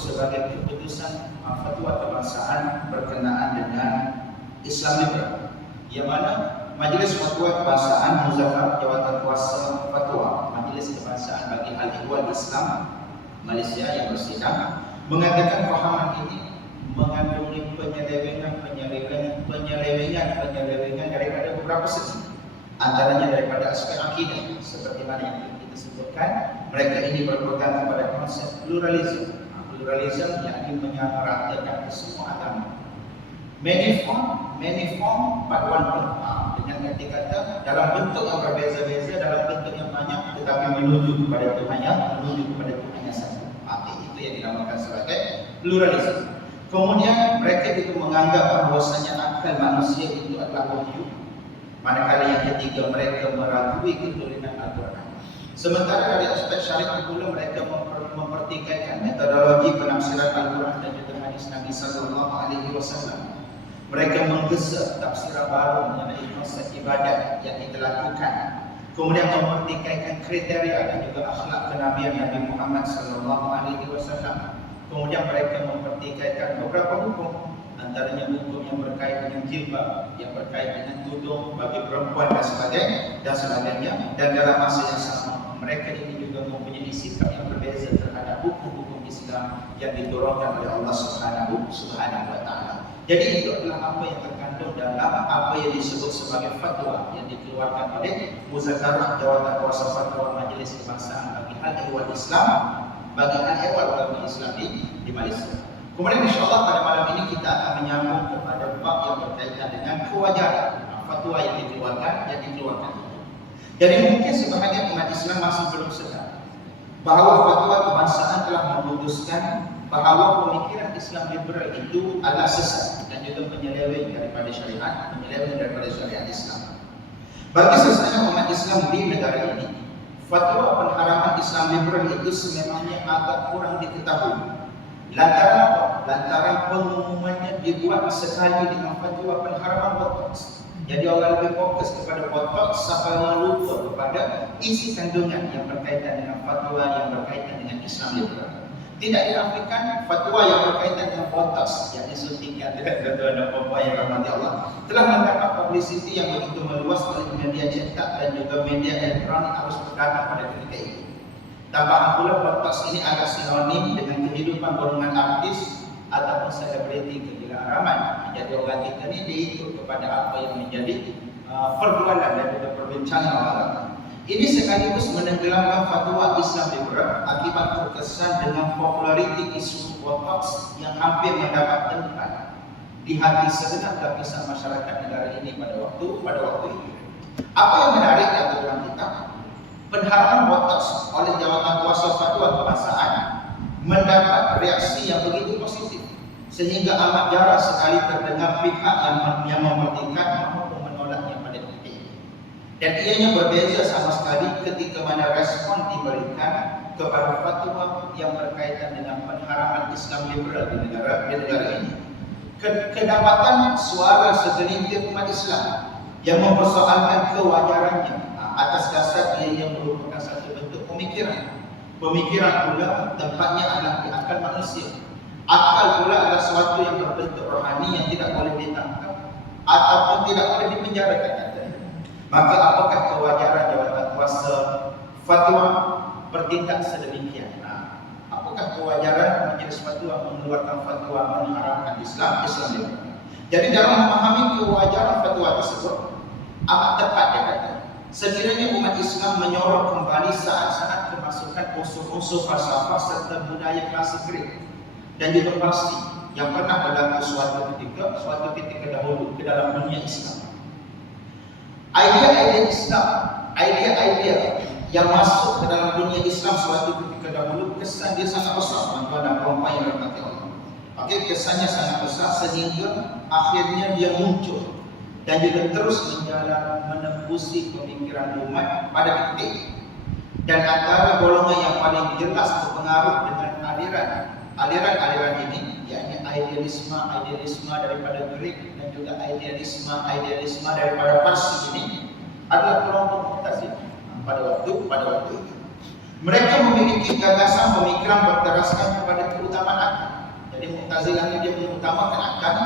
sebagai keputusan fatwa kebangsaan berkenaan dengan Islam liberal, yang mana Majlis Fatwa Kebangsaan Muzakarah Jawatankuasa Fatwa Majlis Kebangsaan bagi Al-Ikhwan Islam Malaysia yang bersidang mengatakan pahaman ini mengandungi penyelewengan daripada beberapa segi, antaranya daripada aspek akidah seperti mana yang kita sebutkan. Mereka ini berpegang kepada konsep pluralisme yakni menyamaratakan semua agama. Many form but one form, dengan arti kata dalam bentuk yang berbeza-beza, dalam bentuk yang banyak, tetapi menuju kepada Tuhan yang satu. Itu yang dinamakan sebagai pluralisme. Kemudian mereka itu menganggap bahwasanya akal manusia itu adalah wahyu, manakala yang ketiga mereka meragui keturunan Al-Quran. Sementara dari aspek syariat pula mereka mempertikaikan metodologi penafsiran Al-Quran dan juga hadis Nabi sallallahu alaihi wasallam. Mereka menggesa tafsiran baru mengenai konsep ibadat yang kita lakukan. Kemudian mempertikaikan kriteria dan juga akhlak kenabian Nabi Muhammad sallallahu alaihi wasallam. Kemudian mereka mempertikaikan beberapa hukum, antaranya hukum yang berkait dengan jilbab, yang berkait dengan tudung bagi perempuan dan sebagainya. Dan dalam masa yang sama, mereka ini juga mempunyai sikap yang berbeza terhadap hukum-hukum Islam yang diturunkan oleh Allah Subhanahu wa taala. Jadi itu adalah apa yang terkandung dalam apa yang disebut sebagai fatwa yang dikeluarkan oleh Muzakarah Jawatankuasa Fatwa Majlis Kebangsaan bagi Al-Ikhwan Islam bagi Al-Ikhwan Ulama Islam di Malaysia. Kemudian insyaAllah pada malam ini kita akan menyambung kepada bab yang berkaitan dengan kewajaran fatwa yang dikeluarkan. Jadi mungkin sebahagian umat Islam masih belum sedar bahawa fatwa kebangsaan telah memutuskan bahawa pemikiran Islam liberal itu adalah sesat dan juga menyeleweng daripada syariat Islam. Bagi sesama umat Islam di negara ini, fatwa pengharaman Islam liberal itu sememangnya agak kurang diketahui. Lantaran apa? Lantaran pengumumannya dibuat sekali dengan fatwa pengharaman botox. Jadi orang lebih fokus kepada botox sampai orang lupa kepada isi kandungan yang berkaitan dengan fatwa yang berkaitan dengan Islam liberal. Tidak dinafikan fatwa yang berkaitan dengan botox, yakni suntikan tuan-tuan dan puan yang rahmati Allah, telah mendapat publicity yang begitu meluas oleh media cetak dan juga media elektronik arus perdana pada ketika ini. Tambahan pula botox ini agak sinonim dengan kehidupan golongan artis ataupun selebriti kegilaan. Jadi orang kita ini diikut kepada apa yang menjadi perbualan dan juga perbincangan orang. Ini sekaligus menenggelamkan fatwa Islam liberal akibat terkesan dengan populariti isu botox yang hampir mendapat tempat di hati segenap lapisan masyarakat negara ini pada waktu itu. Apa yang menarik dalam kita? Pengharaman botox oleh Jawatankuasa Fatwa Kebangsaan mendapat reaksi yang begitu positif, sehingga amat jarang sekali terdengar pihak yang mempertikaikan maupun menolaknya pada ketika ini. Dan ianya berbeza sama sekali ketika mana respon diberikan kepada fatwa yang berkaitan dengan pengharaman Islam liberal di negara ini. Kedapatan suara segelintir umat Islam yang mempersoalkan kewajarannya atas dasar ia yang merupakan satu bentuk pemikiran. Pemikiran pula tempatnya adalah di akal manusia. Akal pula adalah sesuatu yang berbentuk rohani yang tidak boleh ditangkap ataupun tidak boleh dipenjarakan. Maka apakah kewajaran Jawatankuasa Fatwa bertindak sedemikian? Apakah kewajaran Majlis Fatwa mengeluarkan fatwa mengharamkan Islam liberal? Jadi dalam memahami kewajaran fatwa tersebut amat tepat dia kata, sekiranya umat Islam menyorot kembali saat-saat kemasukan unsur-unsur falsafah serta budaya klasik Greek dan juga Parsi yang pernah berlaku suatu ketika dahulu ke dalam dunia Islam. Idea-idea Islam, idea-idea yang masuk ke dalam dunia Islam suatu ketika dahulu, kesan dia sangat besar, tuan-tuan dan puan yang dirahmati Allah. Kesannya sangat besar sehingga akhirnya dia muncul dan juga terus menjalan menembusi pemikiran umat pada titik ini. Dan antara golongan yang paling jelas terpengaruh dengan aliran ini, yakni idealisme daripada Greek dan juga idealisme daripada Parsi ini adalah kelompok Mu'tazilah pada waktu itu. Mereka memiliki gagasan pemikiran berteraskan kepada keutamaan Mu'tazilah ini dia mengutamakan akal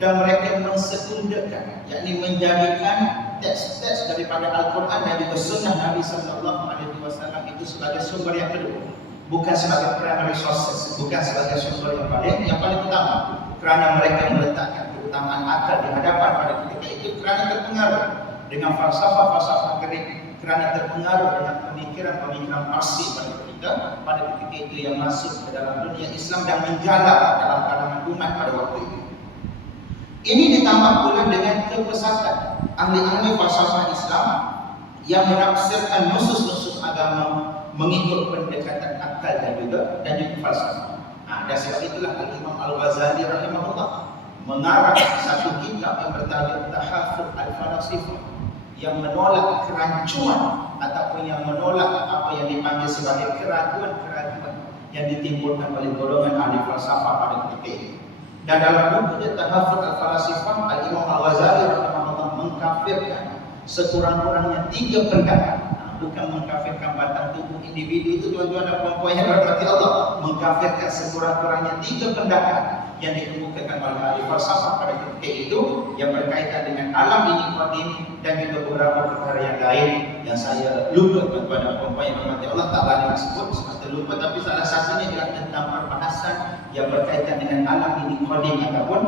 dan mereka mensekundakan, yakni menjadikan teks-teks daripada Al-Quran dan juga Sunnah Nabi Sallallahu Alaihi Wasallam itu sebagai sumber yang kedua, bukan sebagai primary sources, bukan sebagai sumber yang paling utama, kerana mereka meletakkan keutamaan akal di hadapan pada ketika itu kerana terpengaruh dengan falsafah-falsafah Greek, kerana terpengaruh dengan pemikiran-pemikiran Parsi pada ketika itu yang masuk ke dalam dunia Islam dan menjalar dalam kalangan umat pada waktu itu. Ini ditambah pula dengan kepesatan ahli-ahli falsafah Islam yang menafsirkan nusus-nusus agama mengikut pendekatan akal dan juga falsafah. Dan sebab itulah Imam Al-Ghazali rahimahullah mengarang satu kitab yang bertajuk Tahaffuz Al-Falasifah, yang menolak kerancuan ataupun yang menolak apa yang dipanggil sebagai keraguan-keraguan yang ditimbulkan oleh golongan ahli falsafah pada ketika itu. Dan dalam buku Tahaffuz Al-Falasifah, Al-Imam Al-Ghazali rahimahullah mengkafirkan sekurang-kurangnya 3 pendapat. Bukan mengkafirkan batang tubuh individu itu, tuan-tuan dan puan-puan yang dirahmati Allah, mengkafirkan sekurang-kurangnya 3 pendapat yang dikemukakan oleh ahli falsafah pada ketika itu yang berkaitan dengan alam ini qadim dan juga beberapa perkara yang lain yang saya lupa, tuan-tuan dan puan-puan yang dirahmati Allah, tak berani disebut semata lupa, tapi salah satunya adalah tentang perbahasan yang berkaitan dengan alam ini qadim ataupun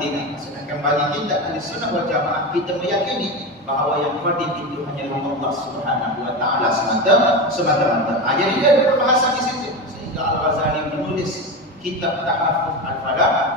tidak. Sedangkan bagi kita ahli sunnah wal jamaah, kita meyakini bahawa yang qadim itu hanyalah Allah Subhanahu wa taala semata-mata. Jadi dia ada perbahasan di situ sehingga Al-Ghazali menulis kitab Tahaffuz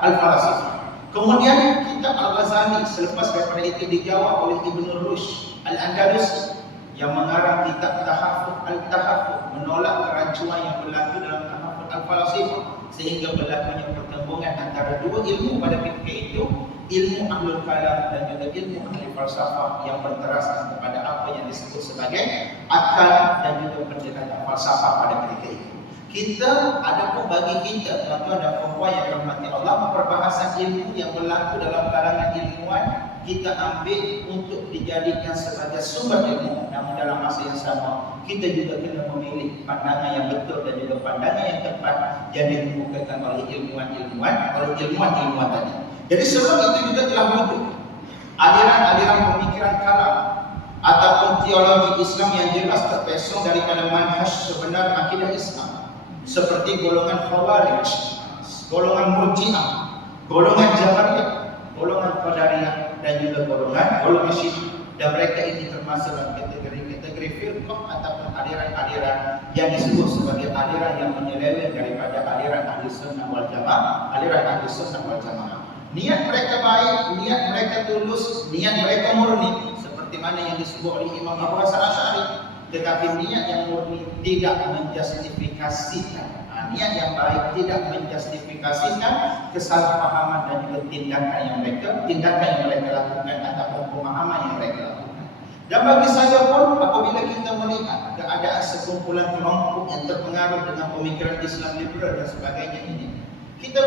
Al-Falasifah. Kemudian kitab Al-Ghazali selepas daripada itu dijawab oleh Ibn Rushd Al-Andalusi yang mengarang kitab Tahaffuz Al-Tahaffuz, menolak kerancuan yang berlaku dalam Tahaffuz Al-Falasifah, sehingga berlakunya pertembungan antara dua ilmu pada ketika itu, ilmu ahlul kalam dan juga ilmu ahli falsafah yang berteraskan kepada apa yang disebut sebagai akal dan juga pendekatan falsafah pada ketika itu. Kita, adapun bagi kita, tuan-tuan dan puan-puan yang dirahmati Allah, perbahasan ilmu yang berlaku dalam kalangan ilmuwan kita ambil untuk dijadikan sebagai sumber ilmu. Namun dalam masa yang sama, kita juga kena memilih pandangan yang betul dan juga pandangan yang tepat yang dikemukakan oleh ilmuwan tadi. Jadi sebab itu juga telah wujud aliran-aliran pemikiran kalam ataupun teologi Islam yang jelas terpesong daripada manhaj sebenar akidah Islam, seperti golongan Khawarij, golongan Murji'ah, golongan Jabariyah, golongan Qadariyah dan juga golongan Syiah. Dan mereka ini termasuk dalam kategori firqah ataupun aliran-aliran yang disebut sebagai aliran yang menyeleweng daripada aliran ahli sunnah wal jamaah, Niat mereka baik, niat mereka tulus, niat mereka murni, seperti mana yang disebut oleh Imam Abu Hasan Asy'ari. Tetapi niat yang murni tidak menjustifikasikan, niat yang baik tidak menjustifikasikan kesalahpahaman dan juga tindakan yang mereka lakukan ataupun pemahaman yang mereka lakukan. Dan bagi saya pun, apabila kita melihat keadaan sekumpulan kelompok yang terpengaruh dengan pemikiran Islam liberal dan sebagainya ini, kita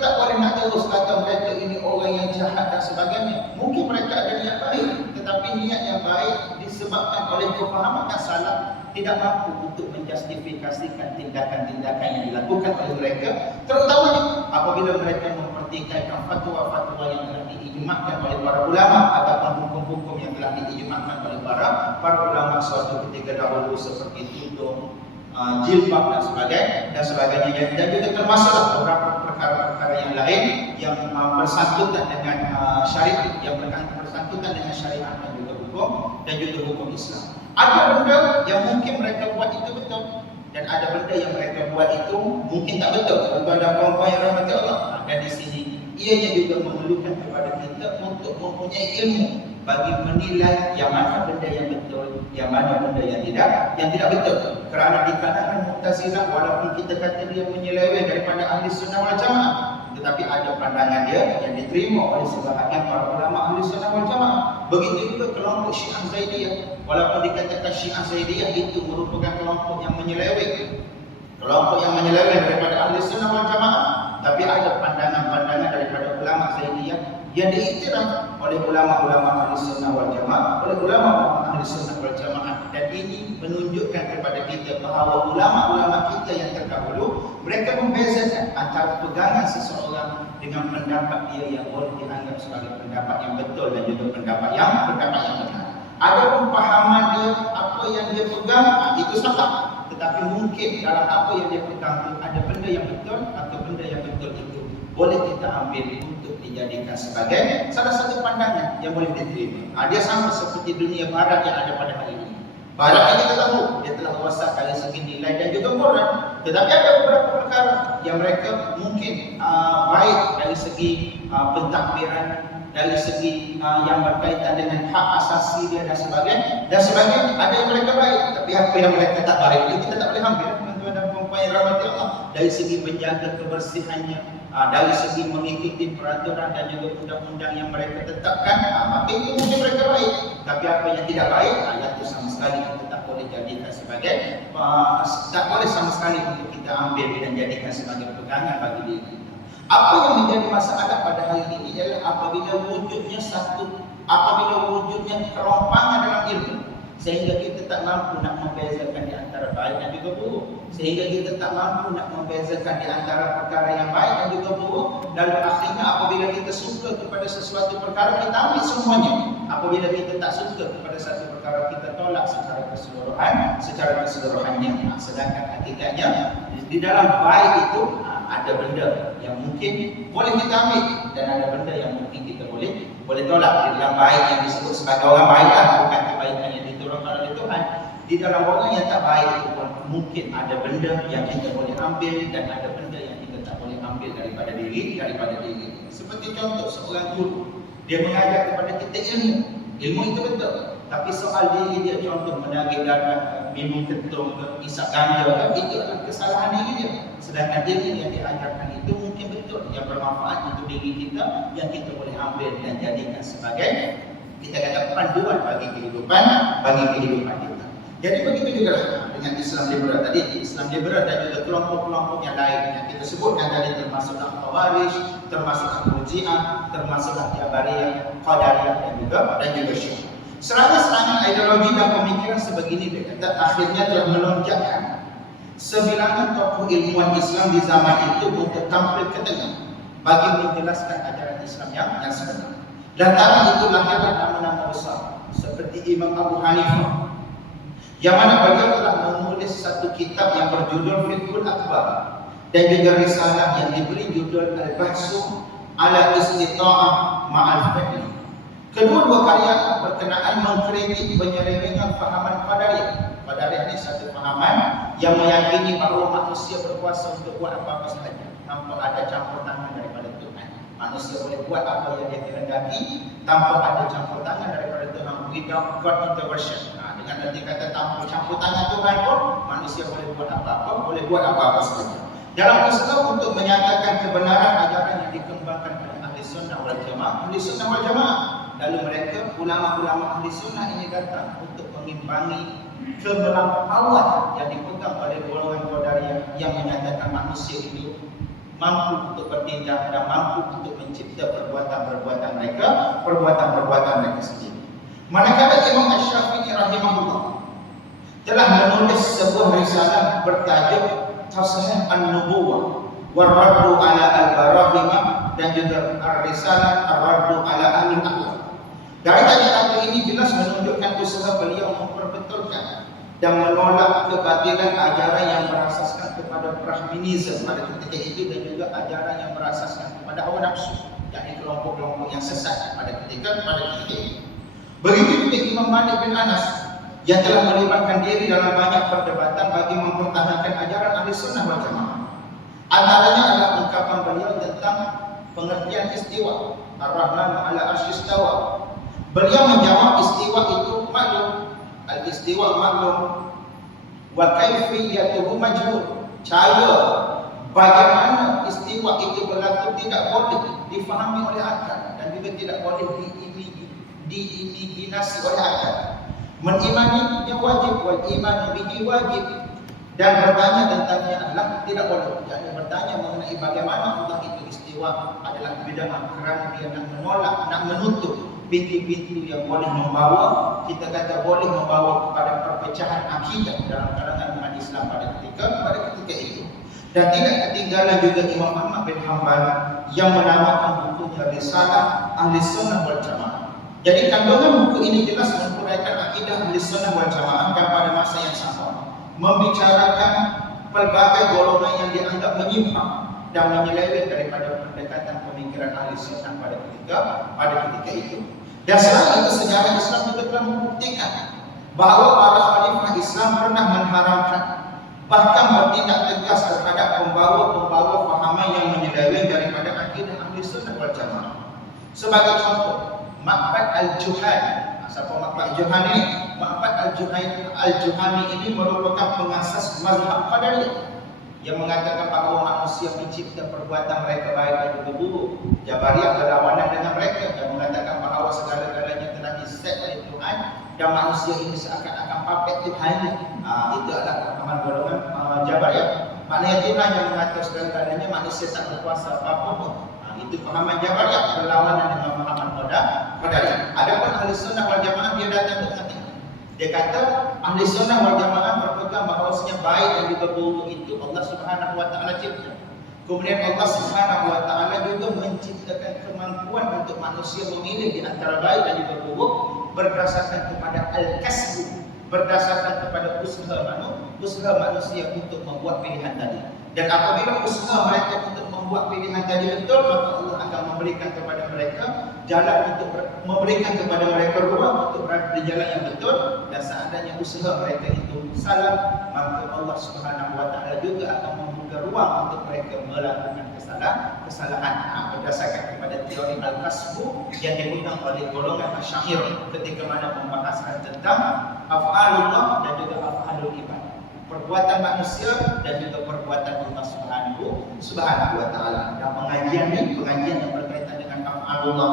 tak boleh nak terus kata mereka ini orang yang jahat dan sebagainya. Mungkin mereka ada niat baik, tetapi niat yang baik disebabkan oleh kefahaman yang salah tidak mampu untuk menjustifikasikan tindakan-tindakan yang dilakukan oleh mereka, terutamanya apabila mereka mempertikaikan fatwa-fatwa yang telah diijma'kan oleh para ulama ataupun hukum-hukum yang telah diijma'kan oleh para ulama suatu ketika dahulu, seperti tudung, jilbab dan sebagainya, dan juga termasuk beberapa perkara-perkara yang lain yang bersangkutan dengan syariat, yang bersangkutan dengan syariat dan juga hukum Islam. Ada benda yang mungkin mereka buat itu betul, dan ada benda yang mereka buat itu mungkin tak betul. Tuan-tuan dan puan-puan yang rahmati Allah, dan di sini ianya juga memerlukan kepada kita untuk mempunyai ilmu bagi menilai yang mana benda yang betul, yang mana benda yang tidak betul. Kerana di kalangan Mu'tazilah, walaupun kita kata dia menyeleweng daripada ahli sunnah wal jamaah, tetapi ada pandangan dia yang diterima oleh sebahagian para ulama ahli sunnah wal jamaah. Begitu juga kelompok Syiah Zaidiyah, walaupun dikatakan Syiah Zaidiyah itu merupakan kelompok yang menyeleweng daripada ahli sunnah wal jamaah, tapi ada pandangan-pandangan daripada ulama Zaidiyah yang diiktiraf oleh ulama-ulama ahli sunnah wal jamaah, oleh ulama Ahli Sunnah wal Jamaah. Dan ini menunjukkan kepada kita bahawa ulama-ulama kita yang terdahulu mereka membezakan antara pegangan seseorang dengan pendapat dia yang boleh dianggap sebagai pendapat yang betul dan juga pendapat yang benar. Ada pemahaman dia, apa yang dia pegang itu salah. Tetapi mungkin dalam apa yang dia pegang itu ada benda yang betul atau benda yang betul itu boleh kita ambil untuk dijadikan sebagai salah satu pandangan yang boleh diterima. Dia sama seperti dunia barat yang ada pada hari ini. Barat yang kita tahu dia telah kuasa dari segi nilai dan juga moral. Tetapi ada beberapa perkara yang mereka mungkin baik dari segi pentadbiran, dari segi yang berkaitan dengan hak asasi dia dan sebagainya. Ada yang mereka baik, tapi apa yang mereka tak baik itu kita tak boleh ambil. Tuan-tuan dan puan-puan yang rahmati Allah, dari segi menjaga kebersihannya, dari segi mengikuti peraturan dan juga undang-undang yang mereka tetapkan, maka itu mungkin mereka baik. Tapi apa yang tidak baik, itu sama sekali kita tak boleh jadikan sebagai tak boleh sama sekali untuk kita ambil dan jadikan sebagai pegangan bagi diri kita. Apa yang menjadi masalah pada hari ini adalah apabila wujudnya kerompangan dalam ilmu, sehingga kita tak mampu nak membezakan di antara baik dan juga buruk, sehingga kita tak mampu nak membezakan di antara perkara yang baik dan juga buruk. Lalu akhirnya apabila kita suka kepada sesuatu perkara, kita ambil semuanya. Apabila kita tak suka kepada satu perkara, kita tolak secara keseluruhannya. Sedangkan hakikatnya di dalam baik itu ada benda yang mungkin boleh kita ambil dan ada benda yang mungkin kita boleh tolak. Di dalam baik yang disebut sebagai orang baik, bukan kebaikan yang diturunkan oleh Tuhan. Di dalam orang yang tak baik itu pun mungkin ada benda yang kita boleh ambil dan ada benda yang kita tak boleh ambil daripada diri. Seperti contoh seorang guru, dia mengajar kepada kita ilmu itu betul. Tapi soal diri dia, contoh menagih darah, minum ketum, isap ganja, itu adalah kesalahan diri dia. Sedangkan diri yang diajarkan itu mungkin betul, yang bermanfaat untuk diri kita, yang kita boleh ambil dan jadikan sebagai kita kata panduan bagi kehidupan kita. Jadi begitu juga dengan Islam liberal tadi. Islam liberal dan juga kelompok-kelompok yang lain yang kita sebutkan tadi, termasuk Khawarij, termasuk Murji'ah, termasuk Jabariyah, Qadariyah dan juga Syiah. Serangan-serangan ideologi dan pemikiran sebegini dia kata akhirnya telah melonjakkan sebilangan tokoh ilmuwan Islam di zaman itu untuk tampil ke tengah bagi menjelaskan ajaran Islam yang sebenar. Lantaran itu lahirlah nama-nama besar seperti Imam Abu Hanifah, yang mana beliau telah menulis satu kitab yang berjudul Fiqhul Akbar dan juga risalah yang diberi judul Al-Bahsu ala Istita'ah Ma'al Fiqh. Kedua-dua karya berkenaan mengkritik penyelewengan fahaman Qadariyah. Qadariyah ini satu fahaman yang meyakini bahawa manusia berkuasa untuk buat apa-apa sahaja tanpa ada campur tangan daripada Tuhan. Manusia boleh buat apa yang dia kehendaki tanpa ada campur tangan daripada Tuhan, without God intervention. Dengan arti kata tanpa campur tangan Tuhan pun manusia boleh buat apa-apa, boleh buat apa-apa sahaja. Dalam usaha untuk menyatakan kebenaran ajaran yang dikembangkan oleh Ahli Sunnah wal Jamaah, lalu mereka, ulama-ulama Ahli Sunnah ini datang untuk mengimbangi kemelampauan yang dipegang oleh golongan Qadariyah yang menyatakan manusia itu mampu untuk bertindak dan mampu untuk mencipta perbuatan-perbuatan mereka sendiri. Manakala Imam Asy-Syafi'i rahimahullah telah menulis sebuah risalah bertajuk Tasahih An-Nubuwah war-Raddu ala al-Barahimah dan juga Ar-Risalah Ar-Raddu ala Ahli Al-Aqwal. Dari tadi ini jelas menunjukkan usaha beliau memperbetulkan dan menolak kebatilan ajaran yang berasaskan kepada Brahminisme pada ketika itu dan juga ajaran yang berasaskan kepada hawa nafsu, yakni kelompok-kelompok yang sesat pada ketika itu. Begitu juga Imam Malik bin Anas yang telah melibatkan diri dalam banyak perdebatan bagi mempertahankan ajaran Ahli Sunnah wal Jamaah. Antaranya adalah ungkapan beliau tentang pengertian istiwa, Ar-Rahman 'ala arsy istawa. Beliau menjawab istiwa itu maklum, al-istiwa maklum, wa kaifiyatuhu majhul. Cara bagaimana istiwa itu berlaku tidak boleh difahami oleh akal dan juga tidak boleh diimajinasi oleh akal. Mengimaninya wajib, wal iman bihi wajib, dan bertanya tentangnya adalah tidak boleh. Jadi bertanya mengenai bagaimana Allah itu istiwa adalah bid'ah kerana dia nak menolak, nak menutup pintu-pintu yang boleh membawa, kita kata boleh membawa kepada perpecahan akidah dalam kalangan umat Islam pada ketika itu. Dan tidak ketinggalan juga Imam Ahmad bin Hanbal yang menamakan bukunya Risalah Ahli Sunnah wal Jamaah. Jadi kandungan buku ini jelas menguraikan akidah Ahli Sunnah wal Jamaah dan pada masa yang sama membicarakan pelbagai golongan yang dianggap menyimpang dan menyeleweng daripada pendekatan pemikiran Ahli Sunnah pada ketika itu. Dan selain itu sejarah Islam juga telah membuktikan bahawa para khalifah Islam pernah mengharamkan bahkan bertindak tegas terhadap pembawa-pembawa fahaman yang menyeleweng daripada akidah Ahli Sunnah wal Jamaah. Sebagai contoh, Ma'bad Al-Juhani. Siapa Ma'bad Al-Juhani? Ma'bad Al-Juhani ini merupakan pengasas mazhab Qadariyah yang mengatakan bahawa manusia mencipta perbuatan mereka baik dan juga buruk. Jabariyah berlawanan dengan mereka dan mengatakan bahawa segala-galanya telah diset oleh Tuhan dan manusia ini seakan-akan puppet Tuhannya. Itu adalah pemahaman golongan Jabariyah. Maknanya Tuhan yang mengatur segala-galanya, manusia tak berkuasa apa-apa pun. Itu pemahaman Jabariyah berlawanan dengan pemahaman Qadariyah. Adapun Ahli Sunnah wal Jamaah dia datang dengan ini. Dia kata Ahli Sunnah wal Jamaah berpegang bahawasanya baik dan juga buruk itu Allah Subhanahu wa taala cipta. Kemudian Allah Subhanahu wa taala juga menciptakan kemampuan untuk manusia memilih di antara baik dan juga buruk berdasarkan kepada al-kasb, berdasarkan kepada usaha manusia untuk membuat pilihan tadi. Dan apabila usaha mereka untuk membuat pilihan tadi betul, maka Allah akan memberikan kepada mereka jalan untuk memberikan kepada mereka ruang untuk berada di jalan yang betul. Dan seandainya usaha mereka itu salah, maka Allah Subhanahu wa taala juga akan membuka ruang untuk mereka melakukan kesalahan. Berdasarkan kepada teori al-kasbu yang digunakan oleh golongan Asy'ariyah ketika mana membahaskan tentang af'alullah dan juga af'alul ibad, perbuatan manusia dan juga perbuatan Allah Subhanahu wa taala. Dan pengajian yang berkaitan dengan af'alullah,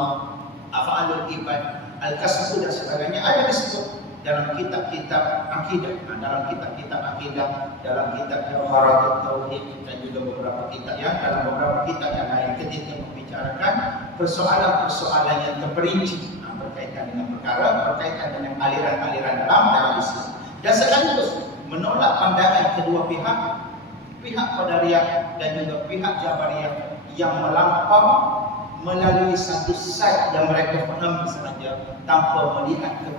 af'alul ibad, al-kasbu dan sebagainya ada disebut dalam kitab-kitab akidah, dalam kitab-kitab Jawharatul Tauhid dan juga beberapa kitab yang lain ketika membicarakan persoalan-persoalan yang terperinci berkaitan dengan aliran-aliran dalam Islam. Dan sekaligus menolak pandangan kedua pihak Qadariyah dan juga pihak Jabariyah yang melampau melalui satu side yang mereka faham sahaja tanpa melihat kepada